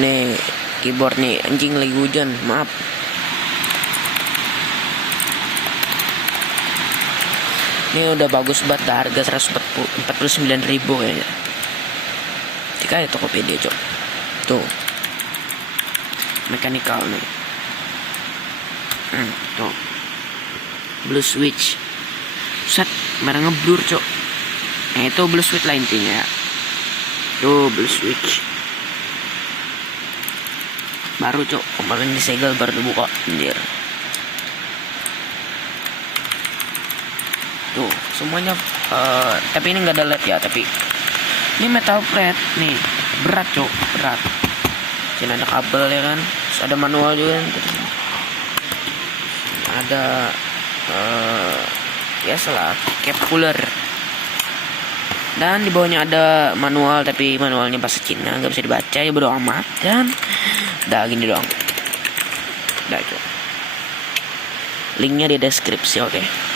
Nih keyboard nih, anjing lagi hujan, maaf. Ini udah bagus banget, harga 149.000 kayaknya. Jika ya Tokopedia, cok. Tuh. Mechanical nih. Tuh. Blue switch. Set, merah ngeblur, cok. Nah, itu blue switch lah intinya ya. Tuh, blue switch. Baru, cok. Kemarin disegel baru dibuka. Anjir. Tuh, semuanya tapi ini nggak ada LED ya, tapi ini metal plate nih, berat, cok, berat. Sini ada kabel ya kan, terus ada manual juga kan. Ada ya salah cap cooler, dan di bawahnya ada manual, tapi manualnya bahasa Cina, nggak bisa dibaca ya, bodo amat. Dan udah gini doang, udah, cok. Linknya di deskripsi, oke.